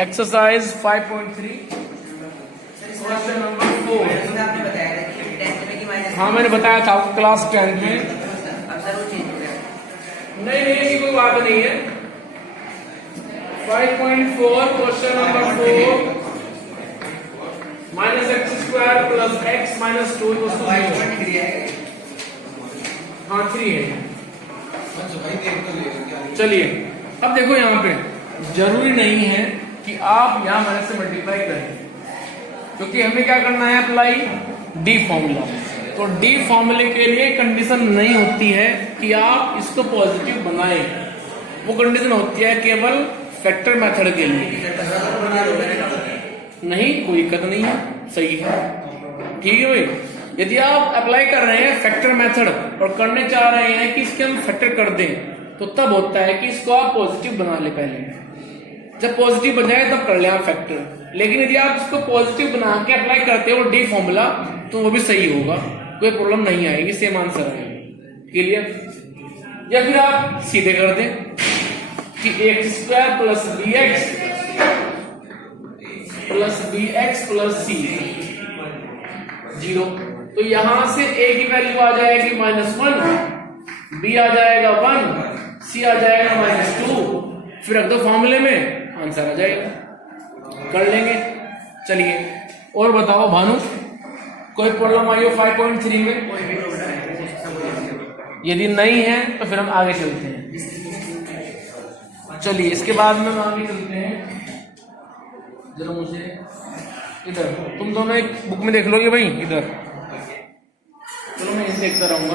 Exercise 5.3 question number 4। आपने बताया था कि 10th में कि माइनस। हाँ मैंने बताया था आपको क्लास 10 में। अब सर वो चेंज हो गया। नहीं ऐसी कोई बात नहीं है। 5.4 question number 4 minus x square plus x minus 2 हाँ 3 है। चलिए अब देखो यहाँ पे जरूरी नहीं है कि आप यहाँ माइनस से मल्टीप्लाई करें, क्योंकि हमें क्या करना है अप्लाई डी फॉर्मूला। तो डी फॉर्मूले के लिए कंडीशन नहीं होती है कि आप इसको पॉजिटिव बनाएं, वो कंडीशन होती है केवल फैक्टर मेथड के लिए। नहीं कोई दिक्कत नहीं है, सही है, ठीक है भाई। यदि आप अप्लाई कर रहे हैं फैक्टर मेथड और करने चाह रहे हैं कि इसके हम फैक्टर कर दें, तो तब होता है कि इसको आप पॉजिटिव बना ले पहले। जब पॉजिटिव बन जाए तब कर ले आप फैक्टर। लेकिन यदि आप इसको पॉजिटिव बना के अप्लाई करते हो डी फॉर्मूला, तो वो भी सही होगा, कोई प्रॉब्लम नहीं आएगी, सेम आंसर आएगा। क्लियर? या फिर आप सीधे कर दें कि x square plus b x plus c 0। तो यहां से ए की वैल्यू आ जाएगी -1, बी आ जाएगा 1, सी आ जाएगा -2। फिर रख दो फॉर्मूले में, आंसर आ जाएगा। कर लेंगे। चलिए और बताओ भानु, कोई प्रॉब्लम आई हो 5.3 में? यदि नहीं है तो फिर हम आगे चलते हैं। चलिए इसके बाद में हम आगे चलते हैं। जरा मुझे इधर, तुम दोनों एक बुक में देख लोगे भाई इधर। चलो मैं इसे देखता रहूंगा।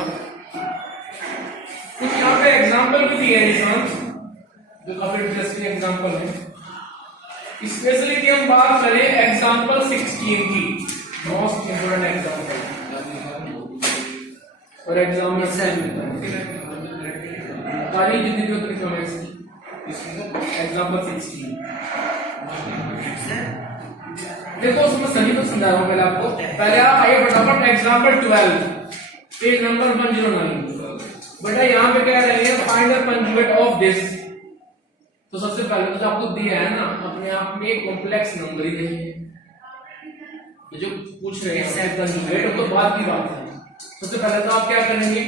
कुछ यहाँ पे एग्जाम्पल भी दिए हैं निशान, जो काफी इंटरेस्टिंग एग्जाम्पल है। स्पेशली कि हम बात करें एग्जाम्पल 16 की, मोस्ट इंपोर्टेंट एग्जाम्पल। और एग्जाम्पल तारीख जितनी भी उतनी कम है इसकी। एग्जाम्पल 16 देखो, उसमें सही तो समझा रहा हूं पहले आपको। पहले आप आइए फटाफट एग्जाम्पल 12 पेज नंबर 109। बेटा यहाँ पे कह रहे हैं find the conjugate of this. तो सबसे पहले तो जो आपको दिया है ना, अपने आप में एक कॉम्प्लेक्स नंबर ही नहीं है। जो पूछ रहे हैं कंजुगेट, तो बात की बात है। सबसे पहले तो आप क्या करेंगे,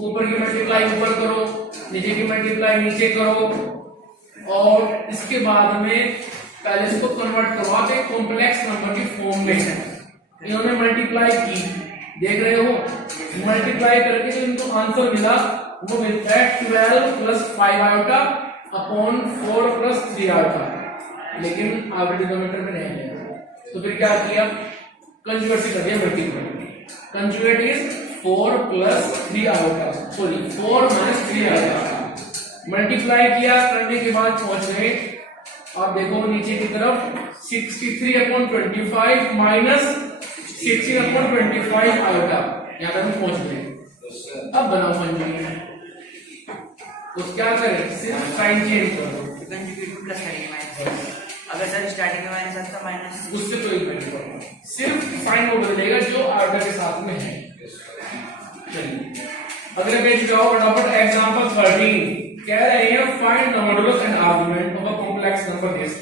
ऊपर की मल्टीप्लाई ऊपर करो, नीचे की मल्टीप्लाई नीचे करो, और इसके बाद में पहले इसको कन्वर्ट करो आप एक कॉम्प्लेक्स नंबर की फॉर्म में। इन्होंने मल्टीप्लाई की, देख रहे हो, मल्टीप्लाई करके जो इनको आंसर मिला वो मिलता है 12 + 5 आयोटा अपॉन 4 + 3 आयोटा। लेकिन आगे डिनोमिनेटर में नहीं है, तो फिर क्या किया, कंजुगेट से कर दिया multiply. Conjugate is 4 + 3 iota, sorry 4 - 3 iota. Multiply किया, करने के बाद पहुंच गए, आप देखो नीचे की तरफ 63/25 - 16/25 आयोटा, यहाँ तक हम पहुंच गए। अब बनाओ कंजुगेट। तो क्या करें, सिर्फ साइन चेंज करो। कंजुगेट में प्लस करेंगे माइनस। अगर सर स्टार्टिंग में माइनस आता माइनस, उससे कोई इफेक्ट नहीं पड़ेगा, सिर्फ साइन वो बदलेगा जो आयोटा के साथ में है। चलिए अगले पेज पे आओ फटाफट। एग्जांपल 13 कह रहे हैं find the modulus and argument of a complex number this.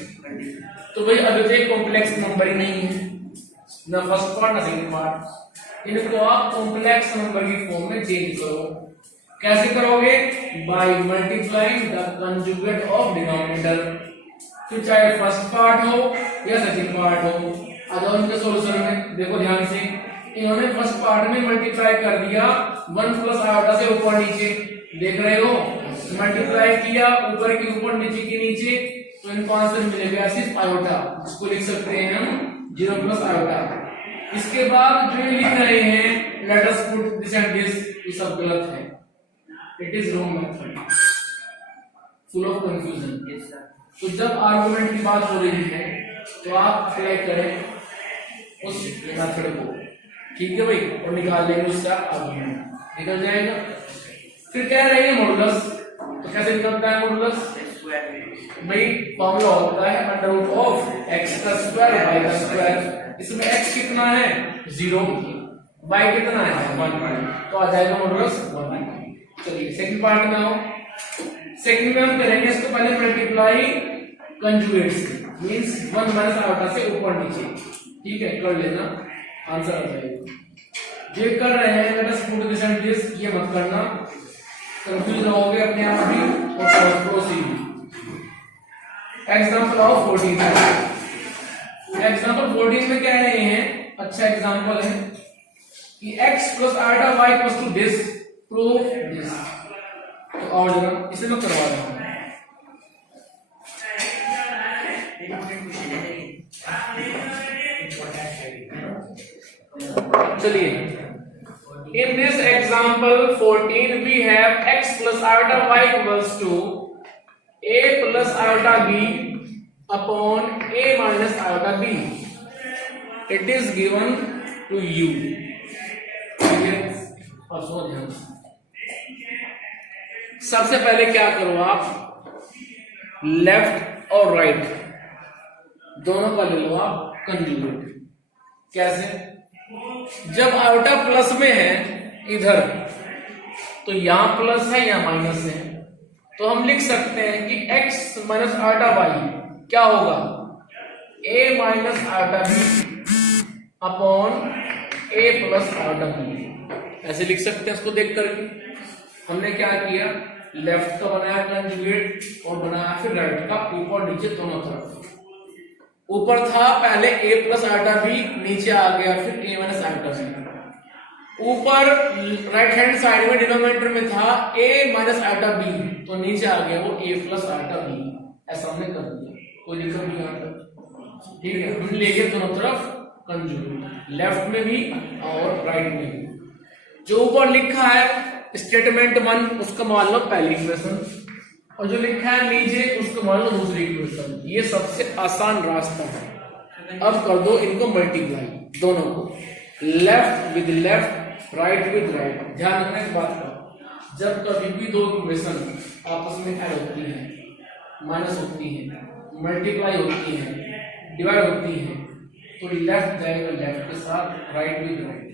तो भाई अब तो एक कॉम्प्लेक्स नंबर ही नहीं है, ना फर्स्ट पार्ट ना सेकंड पार्ट। इनको आप कॉम्प्लेक्स नंबर की फॉर्म में चेंज करो। कैसे करोगे, by multiplying the conjugate of denominator. फिर चाहे फर्स्ट पार्ट हो या सेकंड पार्ट हो। आ जाओ इनके सॉल्यूशन में, देखो ध्यान से। इन्होंने फर्स्ट पार्ट में मल्टीप्लाई कर दिया 1 + आयोटा से ऊपर नीचे, देख रहे हो, मल्टीप्लाई किया ऊपर की ऊपर नीचे की नीचे, तो इनको आंसर मिलेगा सिर्फ आयोटा, इसको लिख सकते हैं हम 0 + आयोटा। इसके बाद जो ये लिख रहे हैं let us put this and this, ये सब गलत है। It is wrong method, full of confusion. तो जब आर्गुमेंट की बात हो रही है तो आप अप्लाई करें उस मेथड को, ठीक है भाई, और निकाल लेंगे उसका आर्गुमेंट, निकल जाएगा। फिर कह रहे हैं मॉडुलस, तो कैसे निकलता है मॉडुलस, भाई फॉर्मूला होता है √(x²/y²). इसमें x कितना है 0, y कितना है 1, तो आ जाएगा मॉडुलस 1। चलिए सेकंड पार्ट में आओ। सेकंड में हम करेंगे इसको पहले मल्टीप्लाई कंजुगेट से। मीन्स 1 माइनस आयोटा से ऊपर नीचे। ठीक है, कर लेना, आंसर आ जाएगा। ये कर रहे हैं let us put this and this, ये मत करना, कंफ्यूज होगे अपने आप भी और प्रोसीड। Example of 14। एग्जांपल 14 में कह रहे हैं, अच्छा एग्जांपल है कि x plus iota y equals to this, prove this. तो और जरा इसे मैं करवा रहा हूं। चलिए, in this example 14 we have x plus iota y equals to a plus iota b upon a minus iota b. It is given to you. अब सुनो ध्यान से। सबसे पहले क्या करो आप, लेफ्ट और राइट दोनों का ले लो आप कंजुगेट। कैसे? जब आयोटा प्लस में है इधर, तो यहां प्लस है या माइनस है, तो हम लिख सकते हैं कि x माइनस आयोटा y क्या होगा, a minus iota b upon a plus iota b। ऐसे लिख सकते हैं इसको देख करके। हमने क्या किया, लेफ्ट का बनाया कंजुगेट और बनाया फिर राइट का, ऊपर नीचे दोनों तरफ। ऊपर था पहले a प्लस आयोटा b, नीचे आ गया फिर a माइनस आयोटा b। ऊपर राइट हैंड साइड में डिनोमिनेटर में था a माइनस आयोटा b, तो नीचे आ गया वो a प्लस आयोटा b। ऐसा हमने कर दिया, कोई दिक्कत नहीं यहाँ तक। ठीक है, हम ले गए दोनों तरफ कंजुगेट, लेफ्ट में भी और राइट में भी। जो ऊपर लिखा है स्टेटमेंट 1 उसका मान लो पहली इक्वेशन, और जो लिखा है नीचे उसको मान लो दूसरी इक्वेशन। ये सबसे आसान रास्ता है। अब कर दो इनको मल्टीप्लाई, दोनों को, left with left, right with right. ध्यान रखना इस बात का, जब कभी भी दो इक्वेशन आपस में ऐड होती है, माइनस होती है, मल्टीप्लाई होती है, डिवाइड होती है, तो लेफ्ट जाएगा लेफ्ट के साथ, राइट विद राइट।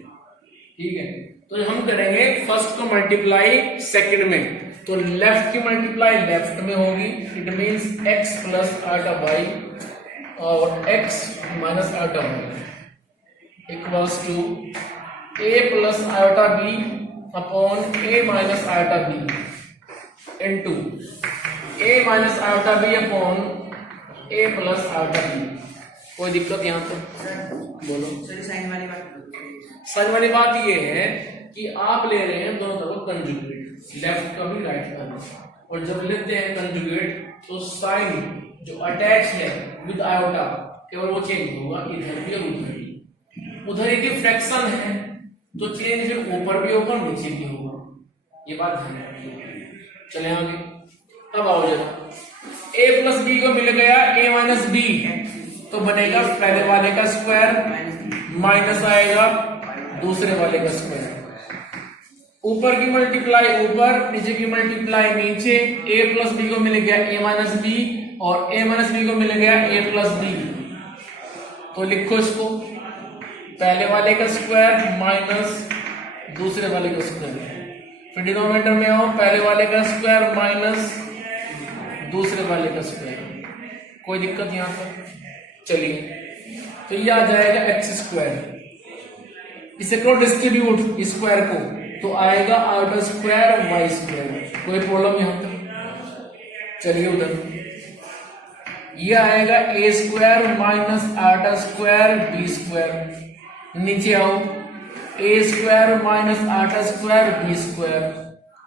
ठीक है, तो हम करेंगे फर्स्ट को मल्टीप्लाई सेकंड में, तो लेफ्ट की मल्टीप्लाई लेफ्ट में होगी। It means x plus iota y और x minus iota y equals to a plus iota b upon a minus iota b into a minus iota b upon a plus iota b। कोई दिक्कत यहाँ तक? बोलो। Sign वाली बात, sign वाली बात ये है कि आप ले रहे हैं दोनों तरफ कंजुगेट, लेफ्ट का भी राइट का भी, और जब लेते हैं कंजुगेट तो साइन जो अटैच है विद आयोटा केवल वो चेंज होगा, इधर भी और उधर भी। उधर एक फ्रैक्शन है तो चेंज फिर ऊपर भी होगा नीचे भी होगा, ये बात ध्यान रखिए। चले आगे, अब आओ जरा, a प्लस बी को मिल गया a माइनस बी, तो बनेगा पहले वाले का स्क्वायर माइनस आएगा दूसरे वाले का स्क्वायर। ऊपर की मल्टीप्लाई ऊपर, नीचे की मल्टीप्लाई नीचे। a प्लस बी को मिल गया a माइनस बी और a माइनस बी को मिल गया a प्लस बी, तो लिखो इसको, पहले वाले का स्क्वायर माइनस दूसरे वाले का स्क्वायर। फिर डिनोमिनेटर में आओ, पहले वाले का स्क्वायर माइनस दूसरे वाले का स्क्वायर। कोई दिक्कत यहाँ पर? चलिए, तो ये आ जाएगा एक्स स्क्वायर। इसे करो डिस्ट्रीब्यूट स्क्वायर को, तो आएगा आयोटा स्क्वायर वाई स्क्वायर। कोई प्रॉब्लम यहाँ पर? चलिए उधर, ये आएगा a square minus iota square b square. नीचे आओ, a square minus iota square b square,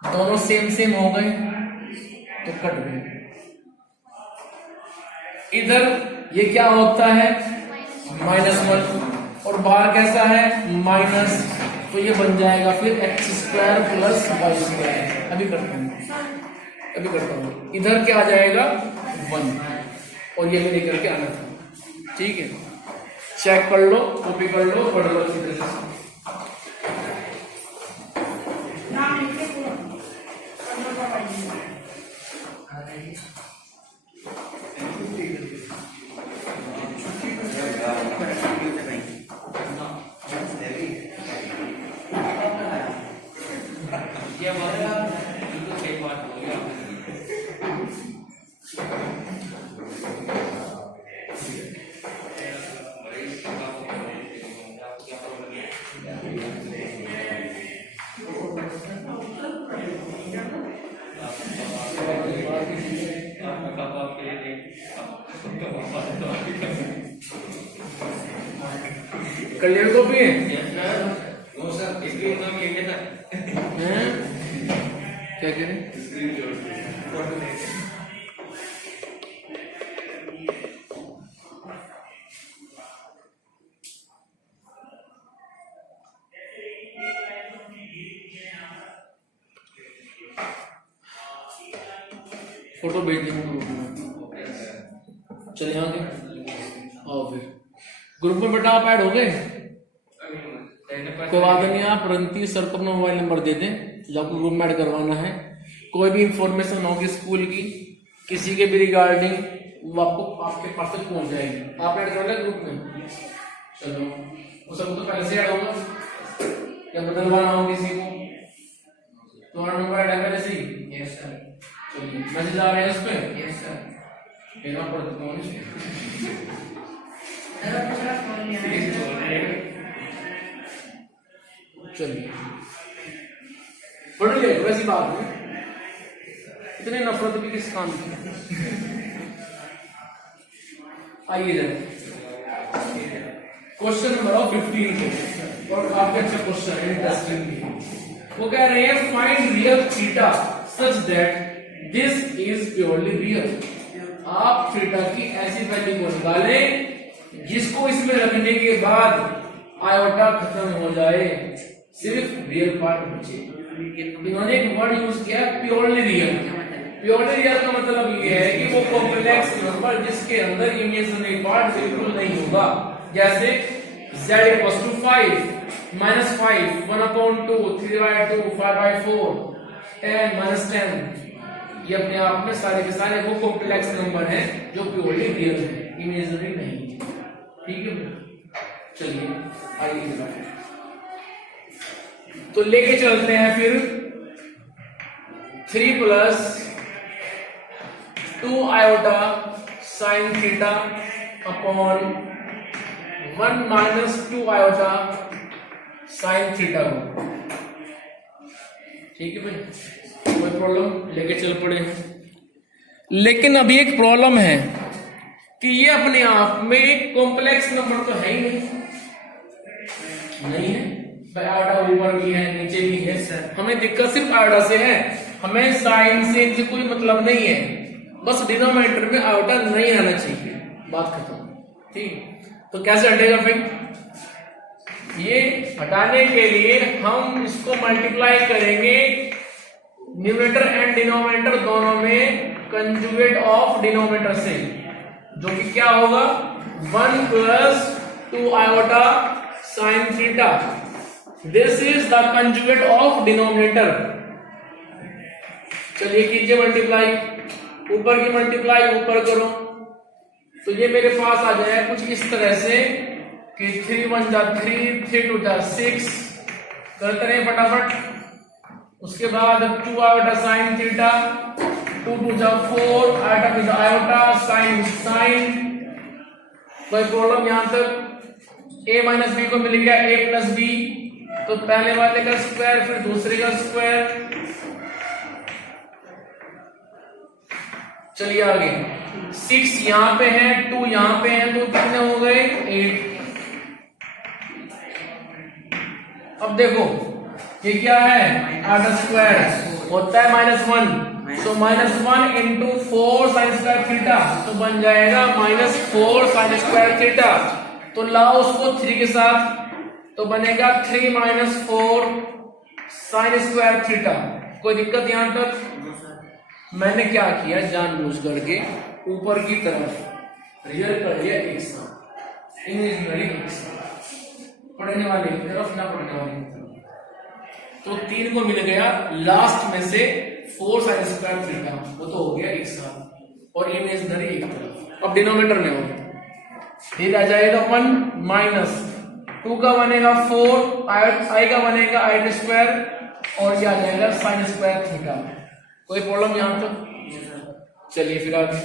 दोनों सेम सेम हो गए तो कट गए। इधर ये क्या होता है -1 और बाहर कैसा है माइनस, तो ये बन जाएगा फिर x square plus y square. अभी करता हूँ, इधर क्या आ जाएगा 1 और ये भी लेकर के आना था। ठीक है, चेक कर लो, कॉपी कर लो, पढ़ लो अच्छी तरह से। क्लियर कॉपी है? वो सर इसलिए तो हम लेंगे ना। हैं? क्या कह रहे हैं? फोटो भेज देंगे ग्रुप में। चलिए आगे आओ फिर ग्रुप में बेटा आप ऐड हो गए? कोई बात नहीं, आप रंती सर को अपना मोबाइल नंबर दे दें जो आपको ग्रुप में ऐड करवाना है। कोई भी इंफॉर्मेशन होगी स्कूल की किसी के भी रिगार्डिंग वो आपको आपके पास तक पहुंच जाएगी। आप ऐड कर ले ग्रुप में। चलो वो सब तो पहले से ऐड होगा या बदलवाना हो किसी को? तुम्हारा नंबर ऐड है पहले से ही? Yes sir. चलिए मैसेज आ रहे हैं उस पर? Yes sir. लेना पड़ता है। चलिए पढ़ ले, वैसी बात है, इतने नफरत भी किस काम की? आइए जरा क्वेश्चन नंबर 15 और काफी अच्छा क्वेश्चन है, इंटरेस्टिंग भी। वो कह रहे हैं find real theta such that this is purely real. आप थीटा की ऐसी वैल्यू को निकालें जिसको इसमें रखने के बाद आयोटा खत्म हो जाए, सिर्फ रियल पार्ट बचे। इन्होंने एक वर्ड यूज किया प्योरली रियल। प्योरली रियल का मतलब ये है कि वो कॉम्प्लेक्स नंबर जिसके अंदर इमेजिनरी पार्ट बिल्कुल नहीं होगा। जैसे z equals to 5 minus 5 1/2 3/2 5/4 10 minus 10, ये अपने आप में सारे के सारे वो कॉम्प्लेक्स नंबर हैं जो प्योरली रियल है, इमेजिनरी नहीं है। ठीक है, चलिए आइए जरा तो लेके चलते हैं फिर 3 plus 2 iota sin theta upon 1 minus 2 iota sin theta को। ठीक है भाई, कोई प्रॉब्लम? लेके चल पड़े हैं। लेकिन अभी एक प्रॉब्लम है कि ये अपने आप में कॉम्प्लेक्स नंबर तो है ही नहीं है। आयोटा ऊपर भी है नीचे भी है सर, हमें दिक्कत सिर्फ आयोटा से है, हमें साइन से इनसे कोई मतलब नहीं है, बस डिनोमिनेटर में आयोटा नहीं आना चाहिए, बात खत्म। ठीक, तो कैसे हटेगा फिर? ये हटाने के लिए हम इसको मल्टीप्लाई करेंगे न्यूमरेटर एंड डिनोमिनेटर दोनों में कंजुगेट ऑफ डिनोमिनेटर से, जो कि क्या होगा 1 plus 2 iota sin theta। This is the conjugate of denominator। चलिए कीजिए मल्टीप्लाई, ऊपर की मल्टीप्लाई ऊपर करो तो ये मेरे पास आ जाए कुछ इस तरह से कि 3 1 जा 3 3 2 जा 6, करते रहे फटाफट। उसके बाद 2 आयोटा साइन थीटा, 2 2 जा 4 आयोटा में आयोटा साइन साइन। कोई प्रॉब्लम यहां तक? a माइनस बी को मिल गया a प्लस बी, तो पहले वाले का स्क्वायर फिर दूसरे का स्क्वायर। चलिए आगे 6 यहां पे है 2 यहां पे है, तो कितने हो गए 8। अब देखो ये क्या है, आधा स्क्वायर होता है -1, तो -1 इंटू 4 साइन स्क्वायर थीटा, तो बन जाएगा -4 साइन स्क्वायर थीटा। तो लाओ उसको 3 के साथ, तो बनेगा 3 - 4 साइन स्क्वायर थीटा। कोई दिक्कत यहां तक? मैंने क्या किया जानबूझ करके ऊपर की तरफ रियल कर दिया एक साथ, इमेजिनरी एक साथ, पढ़ने वाले की तरफ ना पढ़ने वाले की तरफ। तो 3 को मिल गया लास्ट में से 4 साइन स्क्वायर थीटा, वो तो हो गया एक साथ और इमेजिनरी एक तरफ। अब डिनोमिनेटर में हो फिर आ जाएगा 1 माइनस 2 का बनेगा 4 आई का बनेगा आई स्क्वायर और ये आ जाएगा साइन स्क्वायर थीटा। कोई प्रॉब्लम यहां तक? चलिए फिर आगे।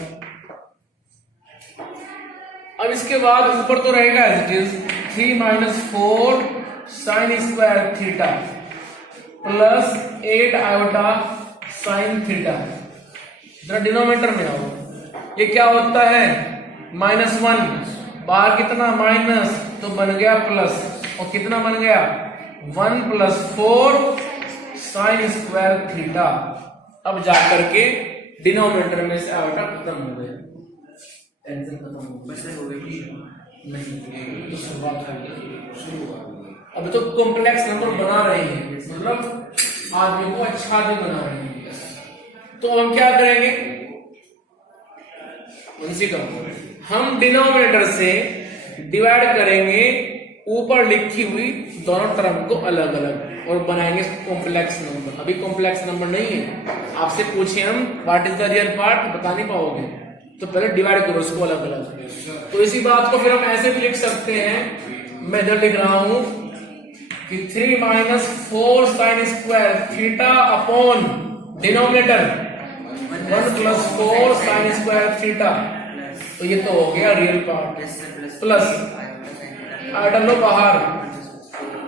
अब इसके बाद ऊपर तो रहेगा as it is 3 - 4 sine square theta plus 8 iota sine theta. जरा डिनोमिनेटर में आओ, ये क्या होता है -1, बाहर कितना माइनस, तो बन गया प्लस, और कितना बन गया 1 + 4 sin स्क्वायर थीटा। अब जाकर के डिनोमिनेटर में से आटा खत्म हो गया, टेंशन खत्म हो बस हो गई। नहीं तो शुरुआत है। अब तो कॉम्प्लेक्स नंबर बना रहे हैं, मतलब आदमी को अच्छा आदमी बना रहे हैं। तो हम क्या करेंगे, उनसे हम डिनोमिनेटर से डिवाइड करेंगे ऊपर लिखी हुई दोनों टर्म को अलग अलग और बनाएंगे कॉम्प्लेक्स नंबर। अभी कॉम्प्लेक्स नंबर नहीं है, आपसे पूछे हम what is the real part, बता नहीं पाओगे, तो पहले डिवाइड करो इसको अलग अलग। तो इसी बात को फिर हम ऐसे भी लिख सकते हैं, मैं इधर लिख रहा हूं कि 3 - 4 sin square theta upon denominator 1 + 4 sin square theta. तो ये तो हो गया रियल पार्ट, प्लस आइटा लो बाहर,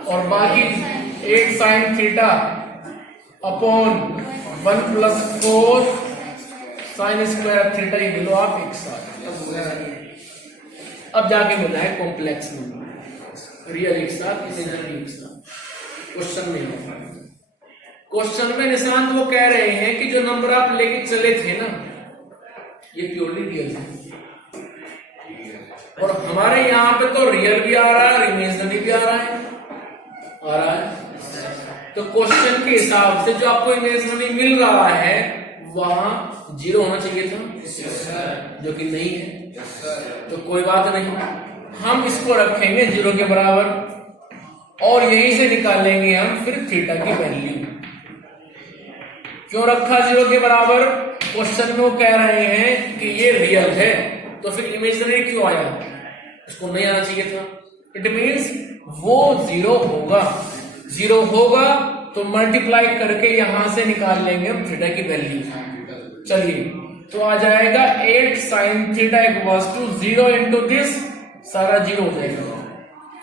और बाकी 8 sin theta upon 1 + 4 sin square theta. ये मिलो आप एक साथ, अब जाके मिला है कॉम्प्लेक्स नंबर, रियल एक साथ, इमेजिनरी एक साथ। क्वेश्चन में क्वेश्चन में निशांत वो कह रहे हैं कि जो नंबर आप लेके चले थे ना, ये प्योरली रियल है, और हमारे यहाँ पे तो रियल भी आ रहा है, इमेजिनरी भी आ रहा है। तो क्वेश्चन के हिसाब से जो आपको इमेजिनरी मिल रहा है वहां 0 होना चाहिए था, जो कि नहीं है। तो कोई बात नहीं, हम इसको रखेंगे 0 के बराबर, और यहीं से निकालेंगे हम फिर थीटा की वैल्यू। क्यों रखा 0 के बराबर, क्वेश्चन में वो कह रहे हैं कि ये रियल है, तो फिर इमेजिनरी क्यों आया, इसको नहीं आना चाहिए था। इट मीन्स वो 0 होगा, 0 होगा तो मल्टीप्लाई करके यहां से निकाल लेंगे हम थीटा की वैल्यू। चलिए, तो आ जाएगा 8 sin थीटा = 0 इंटू दिस, सारा 0 हो जाएगा।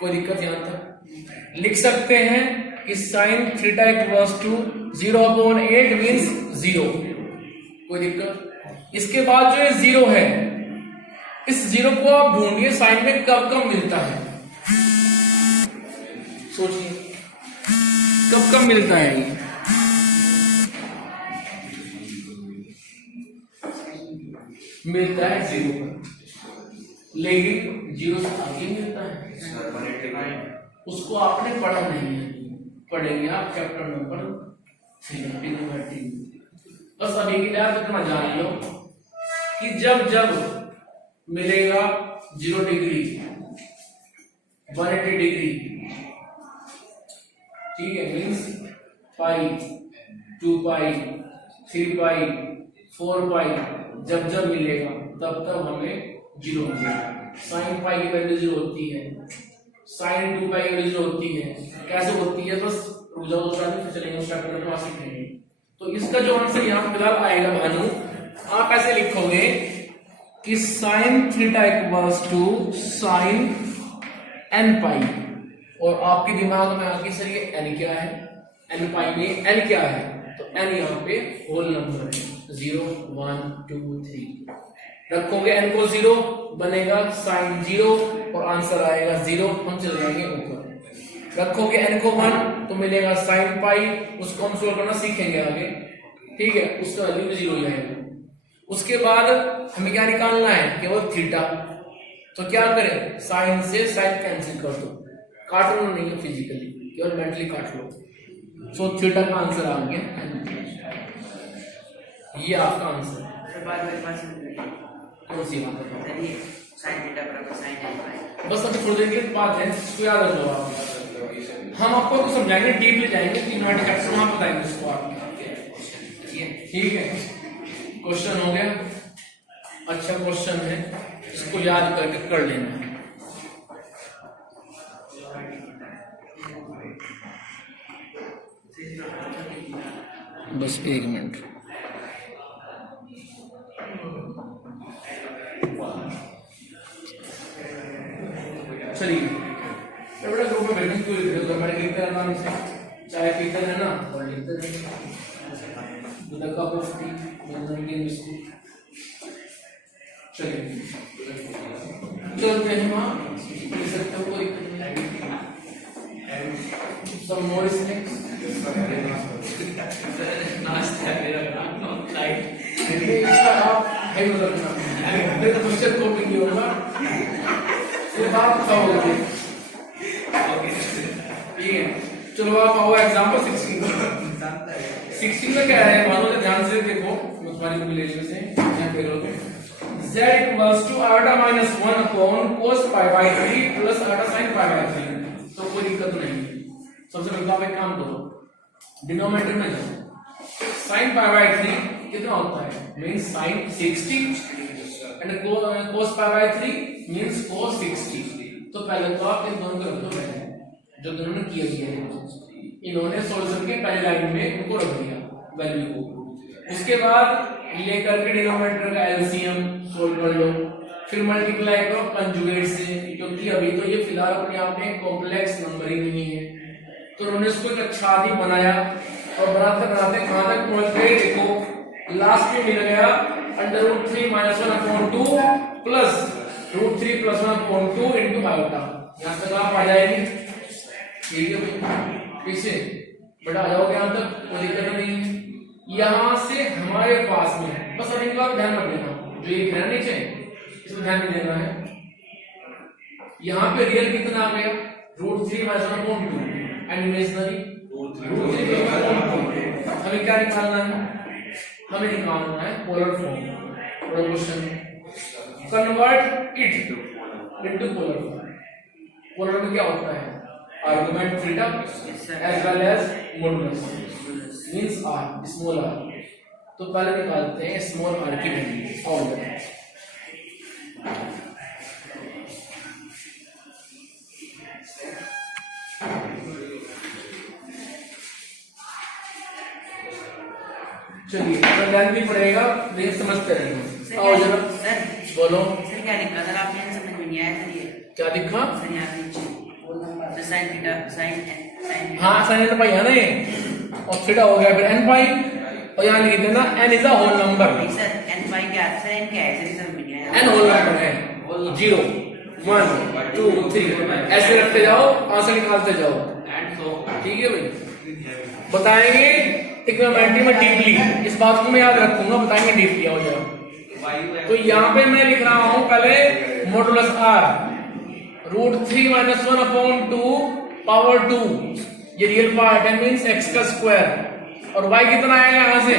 कोई दिक्कत यहां तक लिख सकते हैं कि sin थीटा = 0/8 मीन्स 0, कोई दिक्कत। इसके बाद जो 0 है, इस 0 को आप ढूंढिए साइन में कब कब मिलता है, सोचिए कब कब मिलता है ये। मिलता है 0 पर, लेकिन 0 से आगे मिलता है, उसको आपने पढ़ा नहीं है, पढ़ेंगे आप चैप्टर नंबर 3। बस अभी के लिए आप इतना जान लो कि जब जब मिलेगा 0 डिग्री 180 डिग्री, ठीक है, मीन्स पाई 2 पाई 3 पाई 4 पाई, जब जब मिलेगा तब तब हमें 0 मिलेगा। साइन पाई की वैल्यू 0 होती है, साइन 2 पाई की वैल्यू 0 होती है। कैसे होती है, बस रुक जाओ, फिर चलेंगे उस चैप्टर में, वहां सीखेंगे। तो इसका जो आंसर यहाँ फिलहाल आएगा भानु, आप ऐसे लिखोगे कि sin थीटा = sin n पाई, और आपके दिमाग में आके सर ये n क्या है, n पाई में n क्या है, तो n यहाँ पे होल नंबर है, 0 1 2 3। रखोगे n को 0, बनेगा sin 0 और आंसर आएगा 0। हम चले जाएंगे ऊपर, रखोगे n को 1 तो मिलेगा sin पाई, उसको हम सोल्व करना सीखेंगे आगे, ठीक है, उसका वैल्यू भी 0 हो जाएगा। उसके बाद हमें क्या निकालना है, केवल थीटा। तो क्या करें, साइन से साइन कैंसिल कर दो, काटना नहीं है फिजिकली, केवल मेंटली काट लो। सो थीटा का आंसर आ गया, ये आपका आंसर। कौन सी बात है, sin थीटा बराबर sin n पाई। बस अभी थोड़ी देर के बाद है, इसको याद रख लो आप। हम आपको तो समझाएंगे, डीपली जाएंगे, यूनाइटेड एक्शन हम बताएंगे इसको आपको, ठीक है। क्वेश्चन हो गया, अच्छा क्वेश्चन है, इसको याद करके कर लेना। बस 1 मिनट, चलिए बड़ा ग्रुप में बैठे क्यों लिख रहे हो, मैं लिखते रहना, इसे चाय पीते रहना और लिखते रहना। कप ऑफ टी, बिस्कुट, चलिए। चलते हैं वहाँ पढ़ सकते हो कोई some more snacks नाश्ता मेरा देखिए इसका आप है मतलब ना मेरे तो बच्चे को भी नहीं होगा ये बात खाओगे ठीक है चलो आप आओ एग्जांपल 16 में क्या है मानो ध्यान से देखो तुम्हारी कैलकुलेशन से ध्यान दे लो z equals to iota minus 1 upon cos pi by 3 plus iota sin pi by 3 तो कोई दिक्कत नहीं सबसे पहले आप एक काम करो डिनोमिनेटर में जाओ sin pi by 3 कितना होता है means sin 60 and cos pi by 3 means cos 60 तो पहले तो आप इन दोनों को रख दो पहले जो दोनों ने किया है इन्होंने सॉल्यूशन के पहले लाइन में उनको रख दिया वैल्यू को उसके बाद लेकर के डिनोमिनेटर का एलसीएम सोल्व कर लो फिर मल्टीप्लाई करो कंजुगेट से क्योंकि अभी तो ये फिलहाल अपने आप में कॉम्प्लेक्स नंबर ही नहीं है तो उन्होंने इसको एक अच्छा आदि बनाया और बनाते बनाते कहां तक पहुंच गए देखो लास्ट में मिल गया √3 - 1/2 प्लस √3 + 1/2 इनटू आयोटा यहां तक आप आ जाएंगे ठीक है भाई पीछे बड़ा आ जाओगे यहां तक कोई दिक्कत नहीं है यहां से हमारे पास में बस अब इनका ध्यान रख देना जो ये गिरा नीचे इसमें ध्यान नहीं देना है यहां पे रियल कितना आ गया √3 - 1/2 एंड इमेजिनरी √3 + 1/2 हमें क्या निकालना है हमें निकालना है polar form question convert it into polar form polar में क्या होता है argument theta as well as modulus means r small r तो पहले निकालते हैं स्मॉल r की वैल्यू और चलिए तो लेंथ भी पड़ेगा लेकिन समझते रहेंगे आओ जरा सर बोलो सर क्या लिखा सर आपने समझ में नहीं आया सर ये क्या दिखा सर यहाँ नीचे तो sin थीटा sin हाँ sin n पाई है ना ये और थीटा हो गया फिर n पाई और यहाँ लिख देना n is a whole number नहीं सर n पाई क्या सर n क्या है सर समझ में नहीं आया n होल नंबर है 0 1 2 3 ऐसे रखते जाओ आंसर निकालते जाओ ठीक है भाई बताएंगे ट्रिग्नोमेट्री में डीपली इस बात को मैं याद रखूंगा बताएंगे डीपली आओ जरा तो यहाँ पे मैं लिख रहा हूँ पहले मॉडुलस r √3 - 1/2 पावर 2 ये रियल पार्ट है मींस x का स्क्वायर और y कितना आएगा यहां से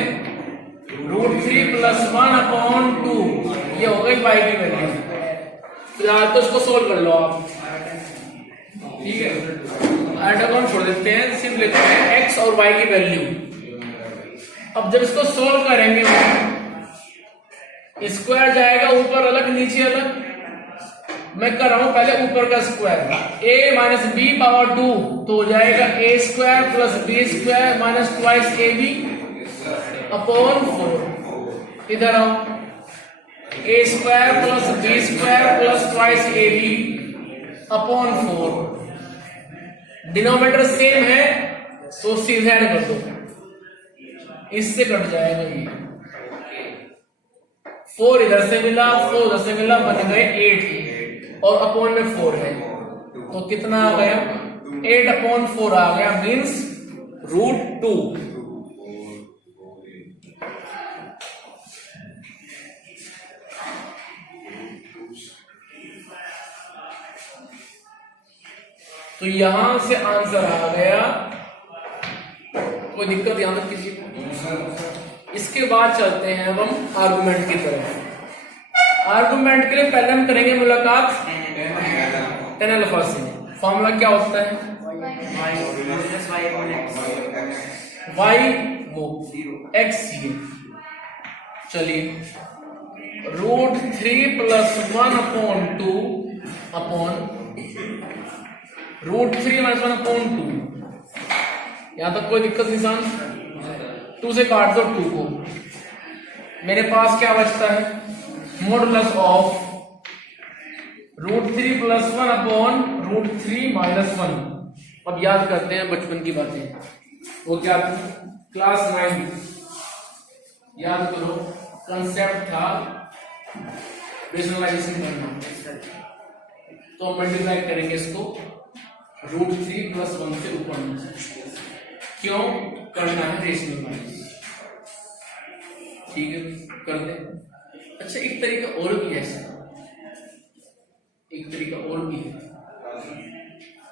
√3 + 1/2 ये हो गई y की वैल्यू फिलहाल तो इसको सोल्व कर लो आप ठीक है आइटम छोड़ देते हैं सिर्फ लिखते हैं x और y की वैल्यू अब जब इसको सोल्व करेंगे स्क्वायर जाएगा ऊपर अलग नीचे अलग मैं कर रहा हूं पहले ऊपर का स्क्वायर a - b पावर 2 तो हो जाएगा a² + b² - twice ab upon 4 इधर आओ a² + b² + twice ab upon 4 denominator same है तो सीधा ऐड कर दो इससे कट जाएगा ये 4 इधर से मिला 4 उधर से मिला बन गए 8 और अपॉन में 4 है तो कितना आ गया 8/4 आ गया मींस √2 तो यहां से आंसर आ गया कोई दिक्कत यहां तक किसी को इसके बाद चलते हैं अब हम आर्गुमेंट की तरफ आर्गुमेंट के लिए पहले हम करेंगे मुलाकात tan अल्फा से फॉर्मूला क्या होता है y वो x ये चलिए √3 + 1/2 अपॉन √3 - 1/2 यहां तक कोई दिक्कत निशान 2 से काट दो 2 को मेरे पास क्या बचता है मॉडुलस ऑफ √3 + 1/√3 - 1 अब याद करते हैं बचपन की बातें वो क्या थी क्लास 9 याद करो कंसेप्ट था रेशनलाइजेशन करना तो हम मल्टीप्लाई करेंगे इसको √3 + 1 से ऊपर नीचे। क्यों करना है रेशनलाइज? ठीक है, कर दे। अच्छा, एक तरीका और भी है इसका, एक तरीका और भी है।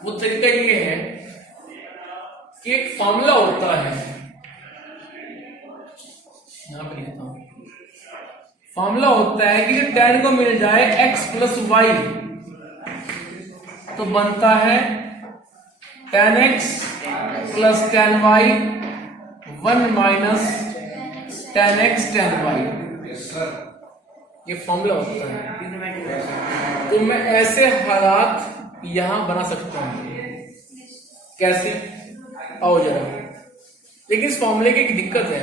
वो तरीका ये है कि एक फॉर्मूला होता है, यहां पर लिखता हूं, फॉर्मूला होता है कि जब tan को मिल जाए x + y तो बनता है tan x + tan y 1 - tan x tan y। ये फॉर्मूला होता है। तो मैं ऐसे हालात यहां बना सकता हूं। कैसे? आओ जरा। लेकिन इस फॉर्मूले की एक दिक्कत है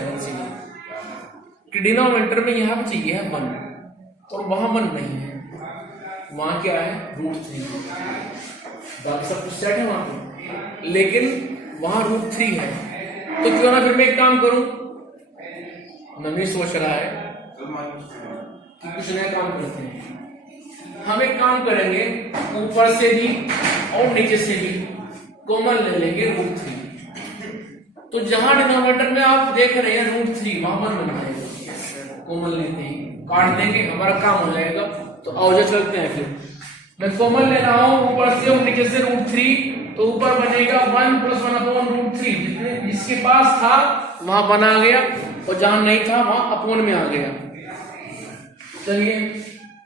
कि डिनोमिनेटर में यहां पे चाहिए है 1 और वहां 1 नहीं है, वहां क्या है √3। बाकी सब कुछ सेट है वहां पे, लेकिन वहां √3 है। तो क्यों ना फिर मैं एक काम करूं, नमी सोच रहा है कि कुछ नया काम करते हैं। हम एक काम करेंगे, ऊपर से भी और नीचे से भी कॉमन ले लेंगे √3। तो जहां डिनोमिनेटर में आप देख रहे हैं √3 वहां 1 बन जाएगा। कॉमन लेते ही काट देंगे, हमारा काम हो जाएगा। तो आओ जो चलते हैं, फिर मैं कॉमन ले रहा हूं ऊपर से और नीचे से √3, तो ऊपर बनेगा 1 + 1/√3। जितने जिसके पास था वहां 1 आ गया और जहां नहीं था वहां अपॉन में आ गया। चलिए,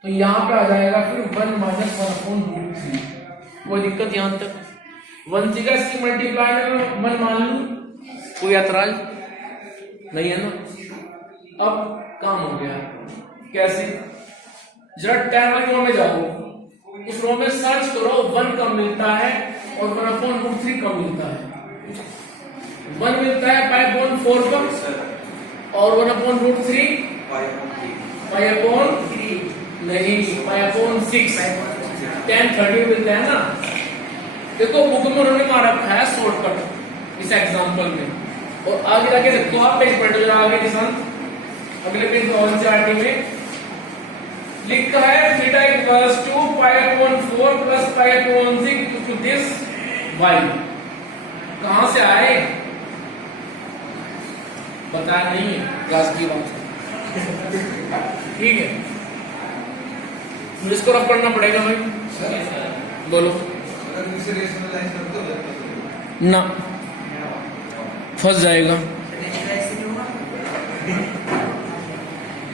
तो यहां पे आ जाएगा फिर 1 - 1/√3। कोई दिक्कत यहां तक? 1 से इसकी मल्टीप्लाई में 1 मान लूं, कोई ऐतराज नहीं है ना? अब काम हो गया। कैसे? जरा tan वाली रो में जाओ, उस रो में सर्च करो 1 कम मिलता है और 1/√3 कम मिलता है। 1 मिलता है π/4 पर और 1/√3 π/3 नहीं, π/6 tan 30 मिलता है ना। देखो बुक में उन्होंने मार रखा है शॉर्टकट इस एग्जांपल में, और आगे जाके देखो आप पेज पलटो जरा आगे किसान, अगले पेज ONCERT में लिखा है थीटा = π/4 + π/6 to this y। कहां से आए बताया नहीं, क्लास की बात है। ठीक है, इसको रफ करना पड़ेगा भाई। बोलो ना, फंस जाएगा।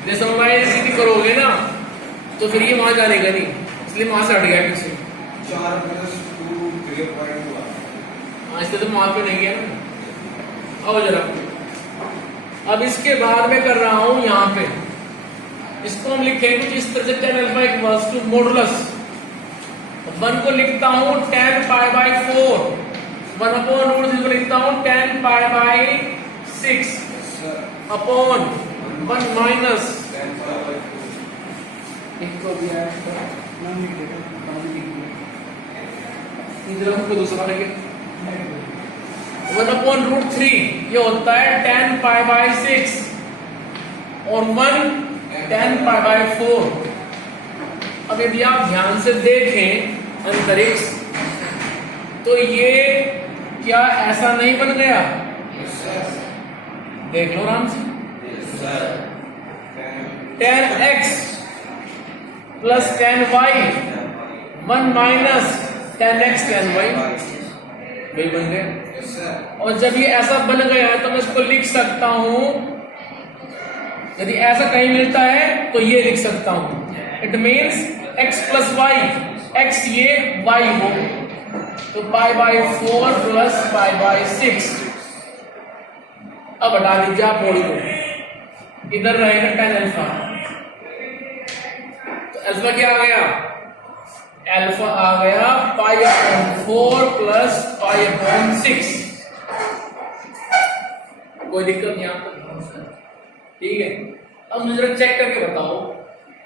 रेशनलाइज यदि करोगे ना तो फिर ये वहां जानेगा नहीं, इसलिए वहां से हट गया पीछे। 4 + 2 3.1। हाँ, इसलिए तो वहां पे नहीं गया ना। आओ जरा, अब इसके बाद में कर रहा हूं यहां पे, इसको हम लिखेंगे कुछ इस तरह से tan α = मॉडुलस 1 को लिखता हूं tan π/4, 1/√3 को लिखता हूं tan π/6 अपॉन 1 - इनको भी है इधर हमको दूसरा है 1/√3 ये होता है tan π/6 और 1 tan π/4। अब यदि आप ध्यान से देखें अंतरिक्ष, तो ये क्या ऐसा नहीं बन गया? देख लो आराम से, tan x + tan y 1 - tan x tan y वही बन गया। और जब ये ऐसा बन गया है तो मैं इसको लिख सकता हूं, यदि ऐसा कहीं मिलता है तो ये लिख सकता हूं। It means x + y, x ये y हो, तो π/4 + π/6। अब हटा दीजिए आप बॉडी को, इधर रहेगा tan अल्फा। तो अल्फा क्या आ गया? अल्फा आ गया π/4 + π/6। कोई दिक्कत नहीं आपको? ठीक है, अब मुझे जरा चेक करके बताओ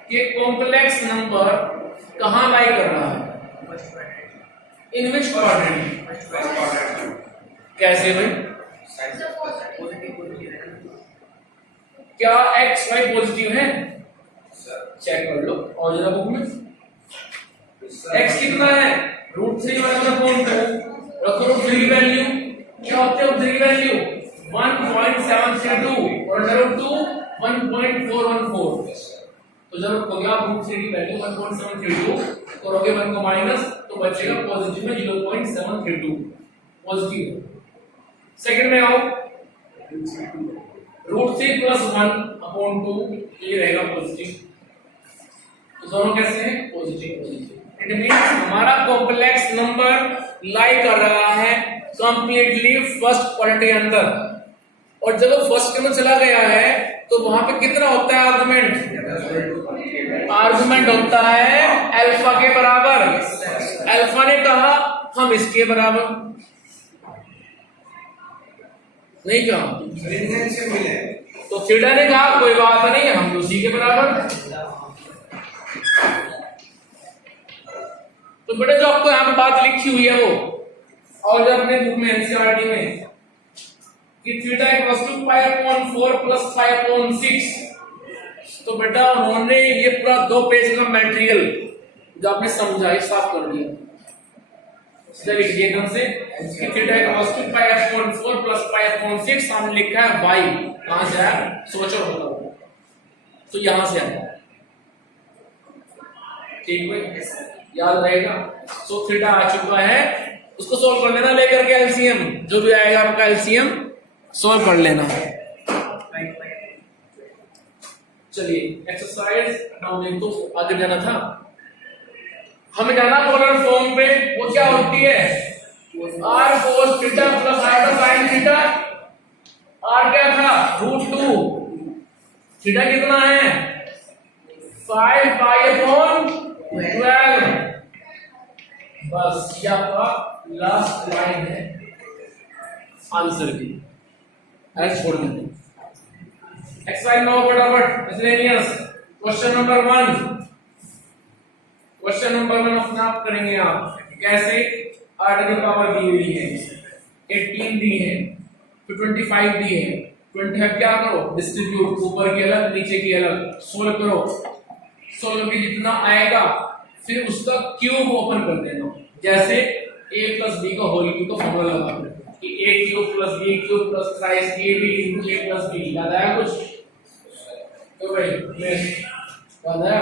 कि कॉम्प्लेक्स नंबर कहां लाई कर रहा है? इन विच क्वाड्रेंट? कैसे भाई? क्या x y पॉजिटिव है? चेक कर लो और जरा बुक में x कितना है √3 1/2 रखो √3 की वैल्यू क्या होती है √3 की वैल्यू 1.732 और √2 1.414 तो जब रखोगे आप √3 की वैल्यू 1.732 करोगे 1 को माइनस तो बचेगा पॉजिटिव में 0.732 पॉजिटिव। सेकंड में आओ √3 + 1/2 ये रहेगा पॉजिटिव तो दोनों कैसे हैं पॉजिटिव पॉजिटिव। इट मींस हमारा कॉम्प्लेक्स नंबर लाई कर रहा है कंप्लीटली फर्स्ट क्वाड्रेंट के अंदर और जब वो फर्स्ट के अंदर चला गया है तो वहां पे कितना होता है आर्गुमेंट होता है अल्फा के बराबर। अल्फा ने कहा हम इसके बराबर नहीं कहा से मिले तो थीटा ने कहा कोई बात नहीं हम उसी के बराबर। तो बेटा जो आपको यहाँ पे बात लिखी हुई है वो और जब अपने बुक में एनसीईआरटी में कि थीटा = π/4 + π/6 तो बेटा उन्होंने ये पूरा 2 पेज का मटेरियल जो आपने समझा ये साफ कर दिया। सीधा लिख दिया एकदम से कि थीटा = π/4 + π/6 सामने लिखा है y कहां से आया सोचो बताओ तो यहां से आया ठीक है याद रहेगा। सो थीटा आ चुका है उसको सॉल्व कर लेना लेकर के एलसीएम जो भी आएगा आपका एलसीएम सॉल्व कर लेना। चलिए एक्सरसाइज डाउन तो आगे जाना था हमें जाना पोलर फॉर्म पे वो क्या होती है r cos θ + r sin θ r क्या था √2 थीटा कितना है 5π/12 बस ये आपका लास्ट लाइन है आंसर की ऐसे छोड़ देते एक्सरसाइज 9 फटाफट मिसलेनियस क्वेश्चन नंबर 1 अपने आप करेंगे आप कैसे r की पावर दी हुई है 18 दी है फिर 25 दी है 25 क्या करो डिस्ट्रीब्यूट ऊपर की अलग नीचे की अलग सोल्व करो सोल्व के जितना आएगा फिर उसका क्यूब ओपन कर देना जैसे a + b का होल क्यूब का फॉर्मूला लगा दो कि a³ + b³ + thrice ab * a + b याद आया कुछ तो भाई याद आया